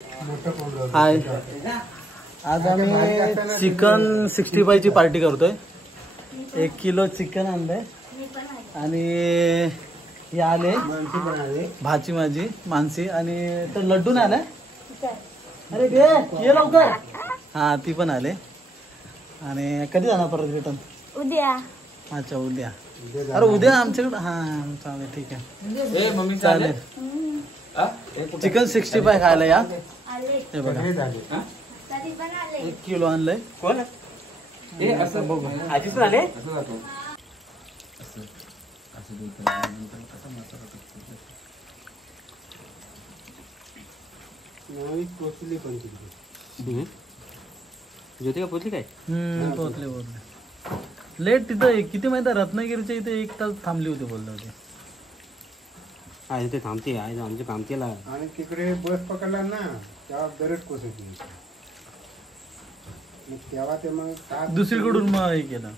हाय, आज आम्ही चिकन 65 ची पार्टी करतोय. 1 किलो चिकन आणलंय आणि हे आले भाची माझी मानसी आणि तर लड्डू नाही आलाय. अरे घे ये लवकर. हा ती पण आले. आणि कधी जाणार परत रिटर्न? उद्या. अच्छा उद्या. अरे उद्या आमच्याकडे हा चालेल ठीक आहे चालेल. चिकन 65 खायला या. हे बघा 1 किलो आणलंय. कोण बघू आधीच झाले. ज्योतिका पोचली काय? पोचले लेट तिथं किती माहिती रत्नागिरीच्या इथे 1 तास थांबली होती बोलले होते. हा इथे थांबते आहे आमच्या कामतीला. आणि तिकडे बस पकडला ना तेव्हा बरेच कोसळली. मग तेव्हा ते मग दुसरीकडून मग हे केलं.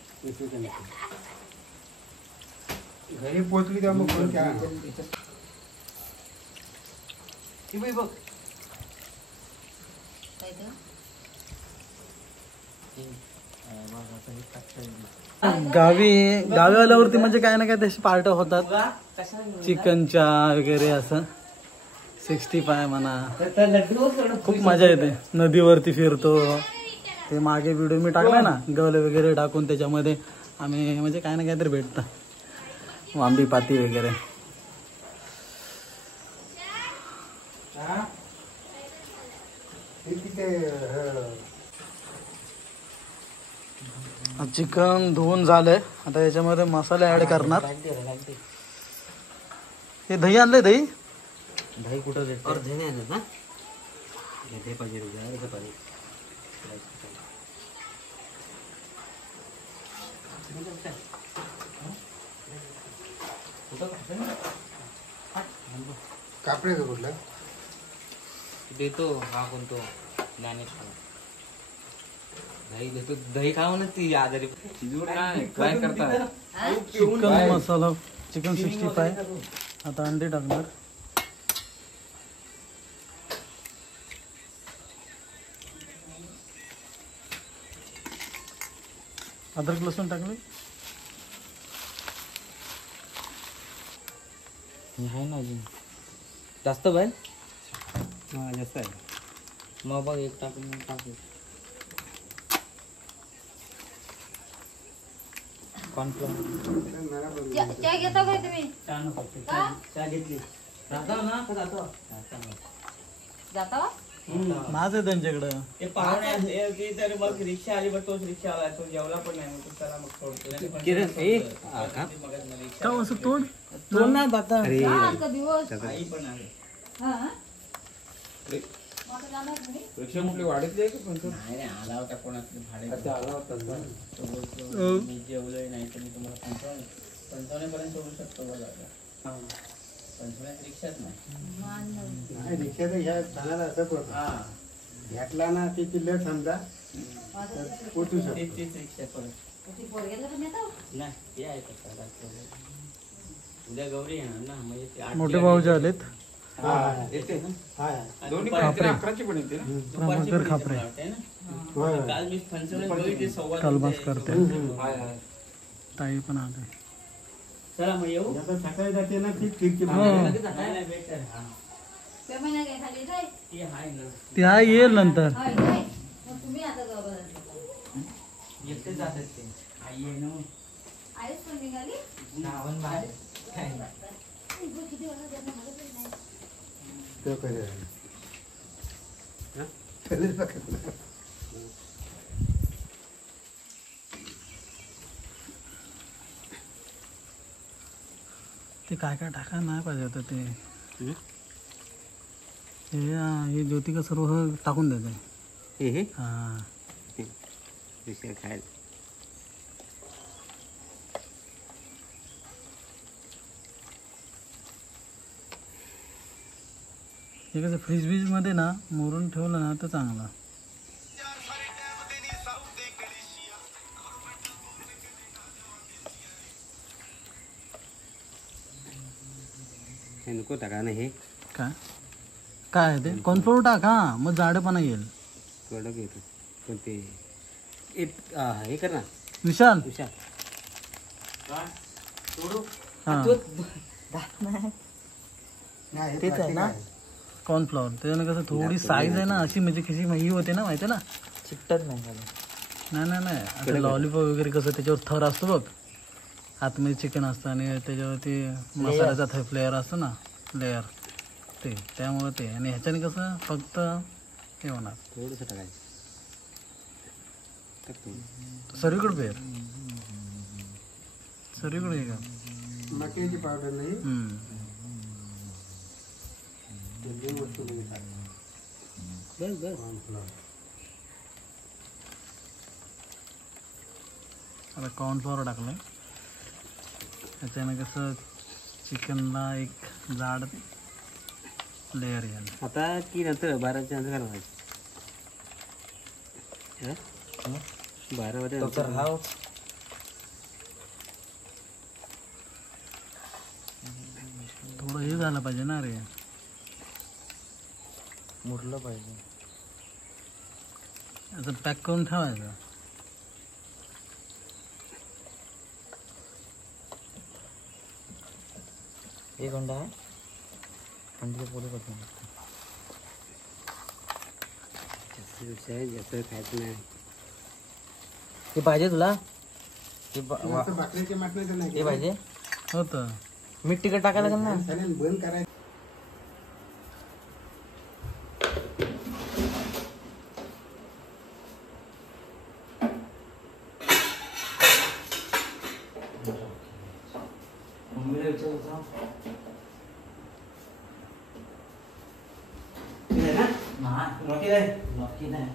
घरी पोहोचली तेव्हा मग फोन केला. गावी आल्यावरती म्हणजे काय ना काय तशी पार्ट्या होतात चिकनच्या वगैरे असं. 65 म्हणा खूप मजा येते. नदीवरती फिरतो. ते मागे व्हिडिओ मी टाकलाय ना गवले वगैरे टाकून त्याच्यामध्ये आम्ही म्हणजे काय ना काहीतरी भेटतं. वांबी पाती वगैरे. चिकन धुवून झालंय. आता याच्यामध्ये मसाले ऍड करणार. हे दही आणलंय. दही कुठं दही आणत ना घेते पाहिजे. कापडे कुठलं देतो हा कोणतो ज्ञानेश दही देतो. दही खाऊ ना ती आजारी काय करतात. चिकन मसाला चिकन 65. आता अंडे टाकणार. अद्रक लसूण टाकले. आहे ना अजून जास्त बाय. हा जास्त आहे मग बघ एक टाकून टाकू. चहा घेता काय तुम्ही? चहा घेतली जाता माझ आहे त्यांच्याकडं. ते पाहुणे तर मग रिक्षा आली बघ तोच रिक्षा आला तो जेवला पण नाही मग त्याला मग सोडतो. का असं तोड ना बाता दिवस आई पण आहे. रिक्षा कुठली वाढीतली आहे का? नाही आला होता कोणाकडे भाडे आला होता. मी जेवलोय नाही तर मी तुम्हाला 55 पर्यंत सोडू शकतो बघा. 55 रिक्षाच नाही. रिक्षा तर ह्या स्थानाला असं पडतो. घेतला ना ती किल्लर समजा पोचू शकतो. तीच रिक्षा परत नाही ते आहे उद्या गौरी येणार ना म्हणजे मोठे भाऊ जे आलेत दोन्ही खापरे काल मी 55 कलबास करते. ताई पण आले. चला मग येऊ. सकाळी जाते ना ती ठीक. ती हा येईल नंतर. एकटे जातात ते. आई आहे ना नावन बाहेर ते काय टाका नाही पाहिजे होतं ते. हे ज्योतिका सर्व टाकून द्यायचं. हे हा खायला हे कसं फ्रीज बीज मध्ये ना मोरून ठेवलं ना तर चांगलं. नको टाका ना हे काय काय आहे ते कॉर्नफ्लोअर टाक, हा मग जाडपणा येईल. कडक येतो पण ते हे कर ना विशाल विशाल. हा नाही, हे तेच आहे ना कॉर्नफ्लॉवर. त्याच्यानं कसं थोडी साईज आहे ना अशी, म्हणजे कशी ही होते ना माहिती आहे ना, चिकटत नाही. नाही नाही नाही आता लॉलीपॉप वगैरे कसं त्याच्यावर थर असतो बघ, आतमध्ये चिकन असतं आणि त्याच्यावरती मसाल्याचा फ्लेअर असतो ना, लेअर, ते त्यामुळे ते. आणि ह्याच्याने कसं फक्त हे होणार, थोडंसं टाकायचं. टाक थोडं. सर्वीकडे पेर, सर्वीकडे हे का. मक्याची पावडर नाही, ते दोन वस्तू बघितल्या. बस बस. कॉर्नफ्लॉवर. आता कॉर्नफ्लॉवर टाकलं, त्याच्यानं कसं चिकनला एक जाड लेअर येईल. आता की नंतर 12च्या नंतर काय करायचं? 12 वाजे नंतर थोडं हे झालं पाहिजे ना रे, मुरलं पाहिजे. असं पॅक करून ठेवायचं. एक अंडा आहे, अंडे पोळी करतो. जास्त खायचं नाही. ते पाहिजे तुला? ते असं भाकरीच्या माटण्याचं नाही ते पाहिजे. होतं मीठ तिखट टाकायला लागेल ना. चालेल, बंद करायचं. नक्की नाही.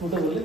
कुठं बोले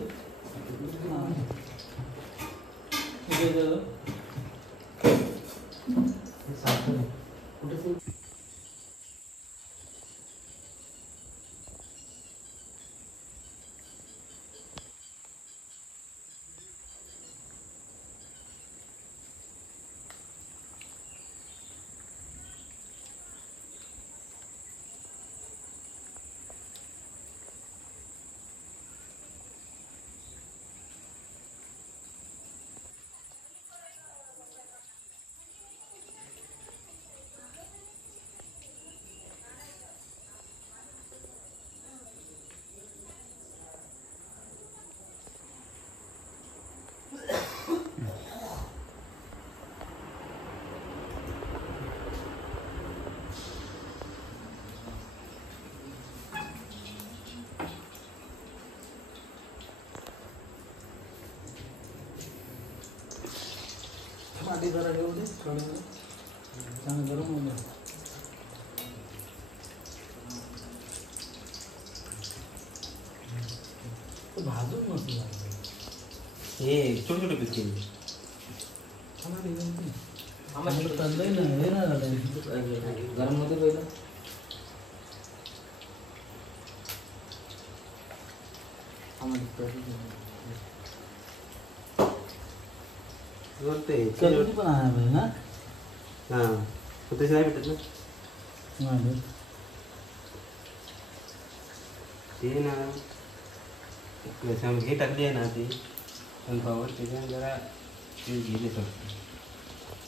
पाणी जरा ठेवू दे, थोडं चांगलं गरम होऊ दे. भाजून मस्त झालं. हे छोटे छोटे पीस केले. आम्हाला तळलंय ना, हे नाही झालंय. गरम मध्ये पहिलं कलर पण आहे ना. हां तसे नाही भेटत ना. नाही ते ना हे टाकली आहे ना ती सनफ्लॉवर, त्याच्याने जरा तेल गेले फक्त.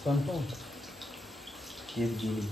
कन्फर्म तेल गेली.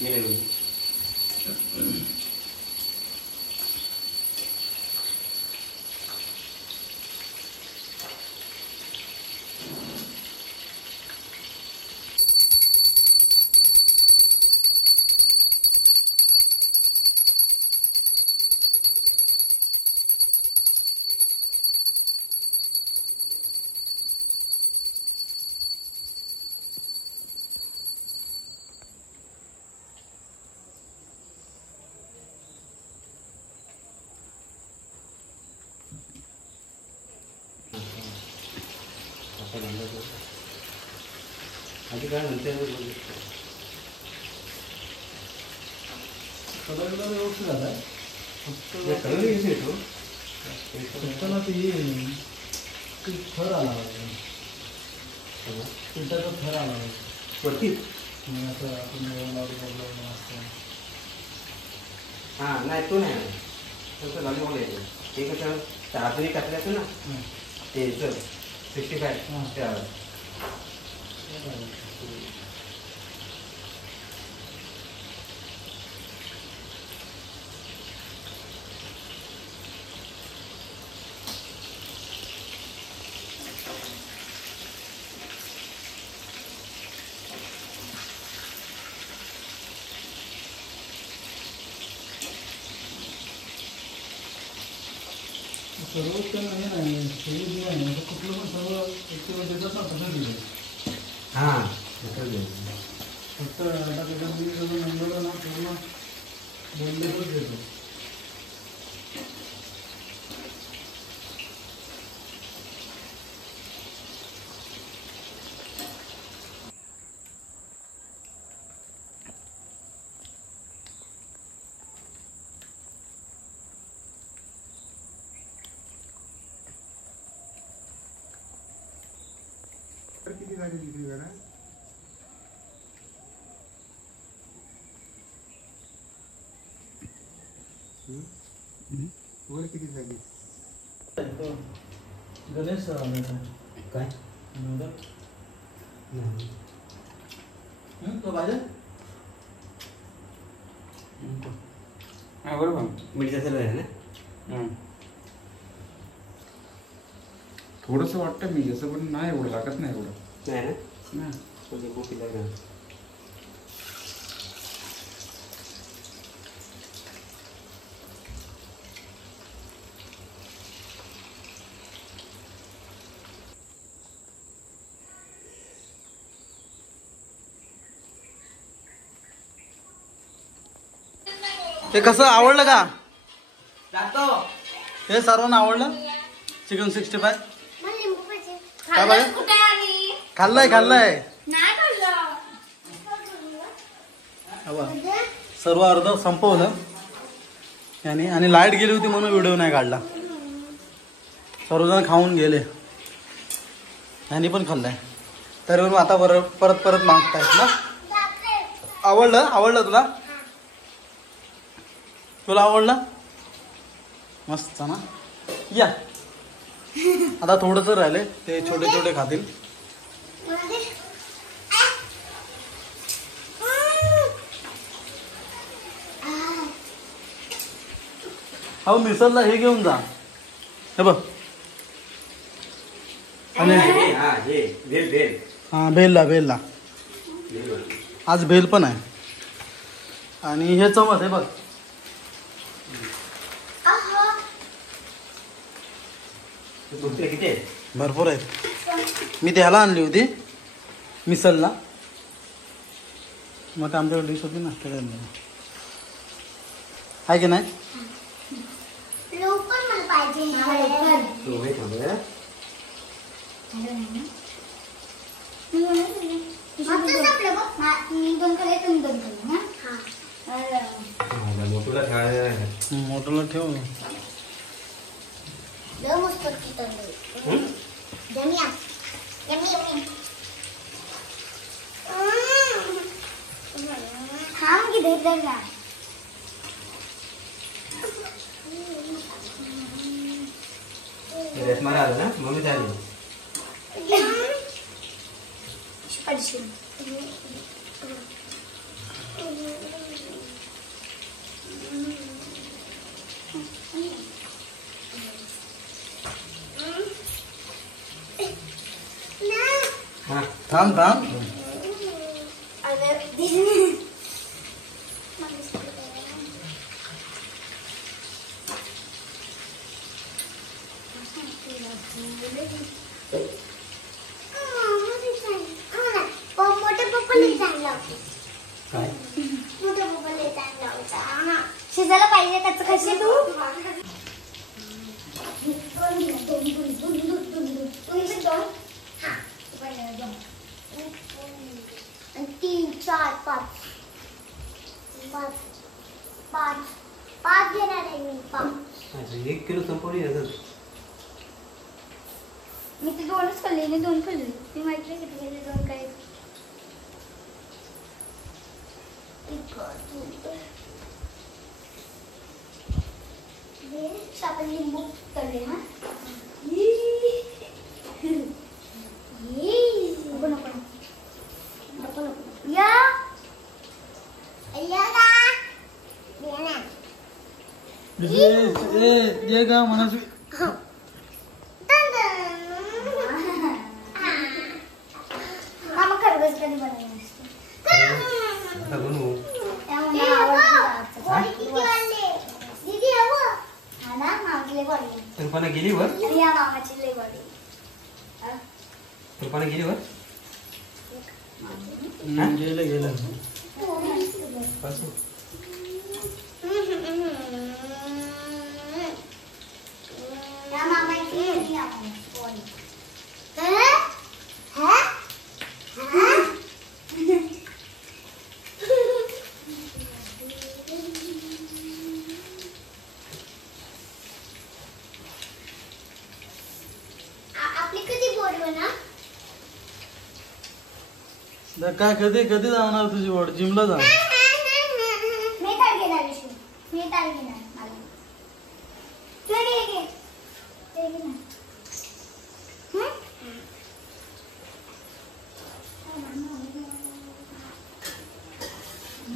केले मी. आधी काय म्हणते कलर व्यवस्थित झालाय कळलं घेते तो फक्त ना ते थर आला पाहिजे पिठाचा थर आला पाहिजे वरती. असं आपण लावलं असतं. हां नाही तो नाही आला तसं लॉलीबॉल यायचं ते कसं आतून टाकल्याचं ना ते 65 ते आलं. सर्वोत्तम नाही कुठलं पण सर्व एक देतात ना तसं दिलं. हां फक्त आता त्याच्यात मी जसं नंबरला ना पूर्ण बोललेच देतो. किती झाली तिथे जरा वर किती झाली गणेश काय तो भाज्या हां बरोबर मीठ जास्त आहे ना. थोडंसं वाटतं मी जसं पण नाही एवढं लागत नाही एवढं नाही ना नाही. म्हणजे कॉफी लागणार. हे कसं आवडलं का? हे सर्वांना आवडलं चिकन 65. काय बघा खाल्लंय सर्व अर्ध संपवलं आणि लाईट गेली होती म्हणून व्हिडिओ नाही काढला. सर्वजण खाऊन गेले यांनी पण खाल्लाय तरी आता परत मागतायत ना. आवडलं तुला आवडलं मस्त ना. या आता थोडंसं राहिले ते छोटे छोटे खातील. हो मिसळला हे घेऊन जा हे बघ. आणि हा भेलला आज भेल पण आहे आणि हे चमच आहे बघ. भरपूर आहेत. मी त्याला आणली होती मिसळला मग आमच्याकडे डिश होती ना त्याला आहे की नाही. मोठला ठेव मला आलं ना मम्मी झाली. हा थांब थांब. काय शिजायला पाहिजे त्याचं कशी तू तीन चार पाच पाच पाच पाच घेणार आहे मी पाच. 1 किलो संपवली असं. मी ते दोनच खाल्ले दोन खाल्ले ती माहिती आहे किती खाल्ले दोन काय आपण लिंबू तळले ना नको नको नको नको या ये का मनस्वी. मामा खरगोश कधी बनवलं आता बनवू. तुरपाना गेली वर. तुरपाना गेली वर. गेलं पासू. आपली कधी बोललो ना काय कधी कधी जाणार तुझी वड जिमला जा. मी तार घेणार विषय मी तार घेणार मला तू घे ते घे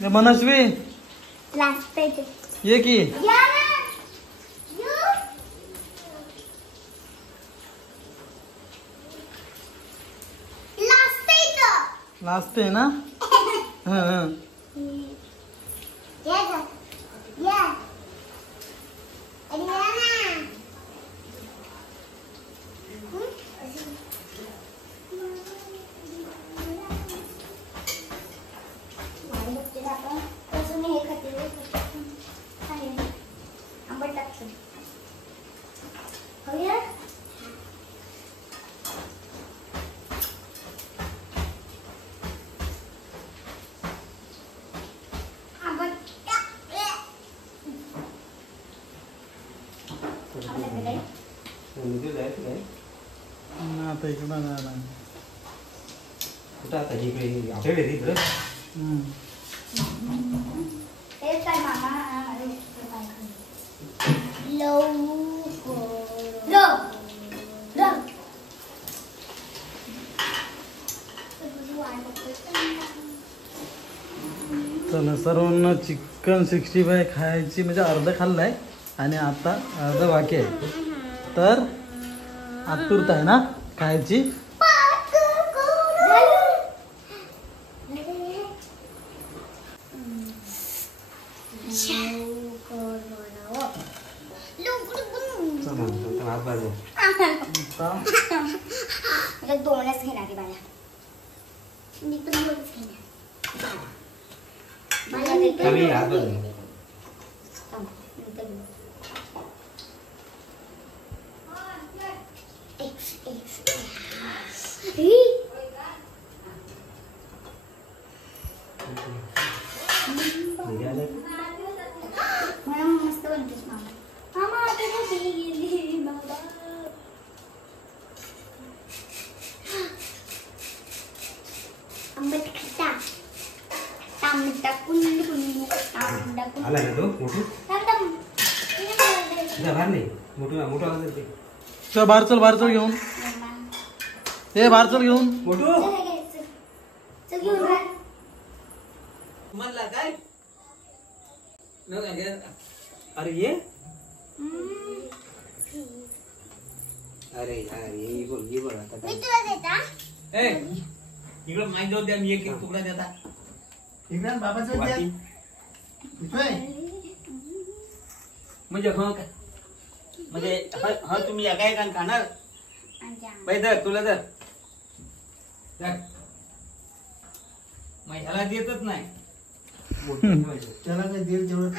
ना मनस्वी लास्ट पेज ये की. या ना यू लास्ट पेज लास्ट आहे ना. हं. या जा या अरे या ना हे खाते आंबट टाकतो हवया आंबट निघून जायचं काय. आता इकडं जायला. कुठं आता इकडे आपल्याकडे इकडं. हेच काय मामा चला सर्वांना चिकन 65 खायची म्हणजे अर्ध खाल्लाय आणि आता अर्ध बाकी आहे. तर आतुरता आहे ना खायची. मला दोनच घेणार आहे बाळा मी पण दोनच घेणार कमी हात बघ. मला मस्त बनतेस मामा. मामा आता कशी गेली बाबा आंबट खट्टा टामटा कुल्लू कुल्लू टामटा कुल्लू आला ना तो मोठू. बाहेर नाही मोठू मोठा आवाज येते. चल बाहेर चल बाहेर चल घेऊन. हे बाहेर चल घेऊन. मोठू चल घेऊन बाहेर. म्हणला काय अरे ये. अरे यार ये बोल आता मी तुला देता इकडं माहिती जाऊ द्या मी एक एक तुकडा देता इकडे बाबाचं वाटी. इथं म्हणजे म्हणजे हा तुम्ही एका एका खाणार आमच्या पैदर तुला तर मग ह्याला देतच नाही त्याला काय देईल तेवढं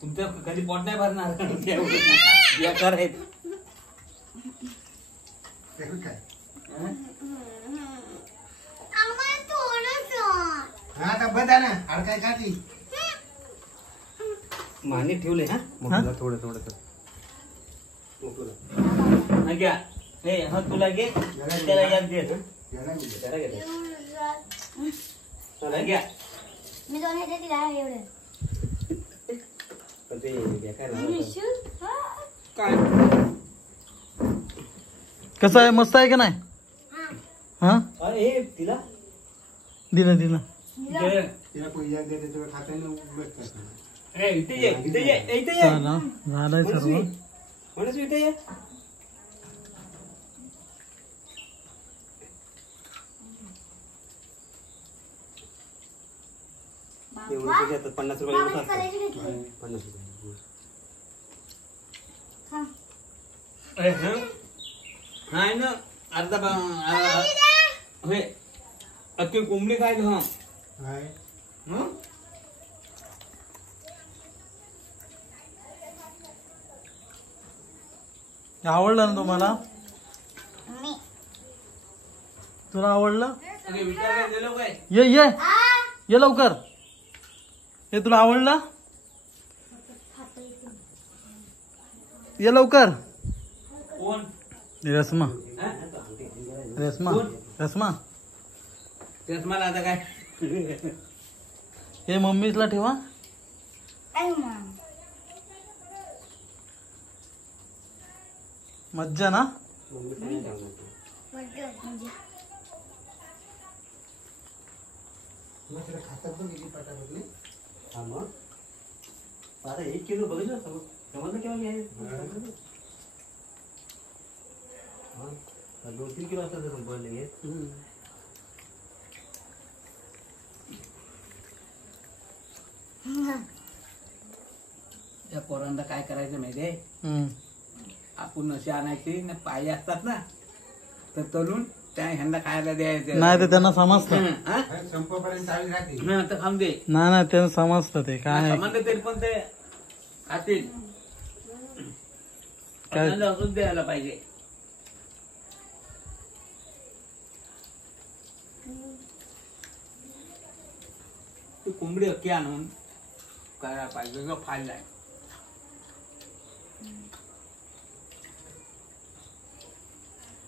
तुमचं कधी पोट नाही भरणार बेकार आहेत तेवढं काय आम्हाला थोडंसं. हा आता बंद आहे ना हाड काय खाती माने ठेवले हा हा? थोडं थोडं हा घ्या हे हा तुला घे त्याला एक दे याला मी हा, घ्या मी दोन ह्याचे तिला एवढं. पण ते बेकार आहे. काय कसं आहे मस्त आहे का नाही हा अरे हे तिला दिलं दिलं दे. तिला पैया दे त्याच्यावर खात्यानं उलट करतात. ए, इथे ये इथे ये इथे ये चला झालंय सर्व म्हणूनच इथे ये एवढं पैसे येतात 50 रुपये एवढं बाबाने असतं. करायची घेतली. 50 रुपये हा. ए, हं? नाही ना अर्धा होय अख्खी कोंबडी काय हा काय? हं? आवडलं ना तुम्हाला मी. तुला आवडलं अरे विचार काय दिलं काय ये ये ये लवकर हे तुला आवडलं ये लवकर कोण रेश्मा हं? रेश्मा रेश्मा तेच मला आता काय हे मम्मीला ठेवा आई मा. मज्जा ना मम्मी पण नाही ठेवणार. म्हणजे मग तिला खातात बघ किती पटापट नाही. हा मग आता 1 किलो बघितलं समजलं केव्हा मी आहे हा 2-3 किलो असतात संपवले हे त्या पोरांना काय करायचं माहितीये हम्म. आपण असे आणायचे ना पाय असतात ना तर तळून त्या ह्यांना खायला द्यायचं नाही तर त्यांना समजतं हं, हं? अरे संपपर्यंत चालू राहते. हं, तर खाऊन दे नाही नाही त्यांना समजतं ते काय संबंध तरी पण ते खातील काय? आपल्याला असंच द्यायला पाहिजे ती कोंबडी अक्की आणून करायला पाहिजे जो फायदा आहे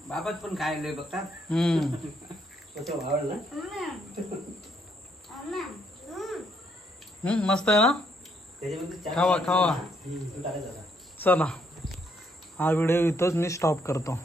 बाबाच पण खायला बघतात हम्म. कसं आवडलं मस्त आहे ना त्याच्यामध्ये चार खावा खावा टाकायचं आता. चला हा व्हिडिओ इथंच मी स्टॉप करतो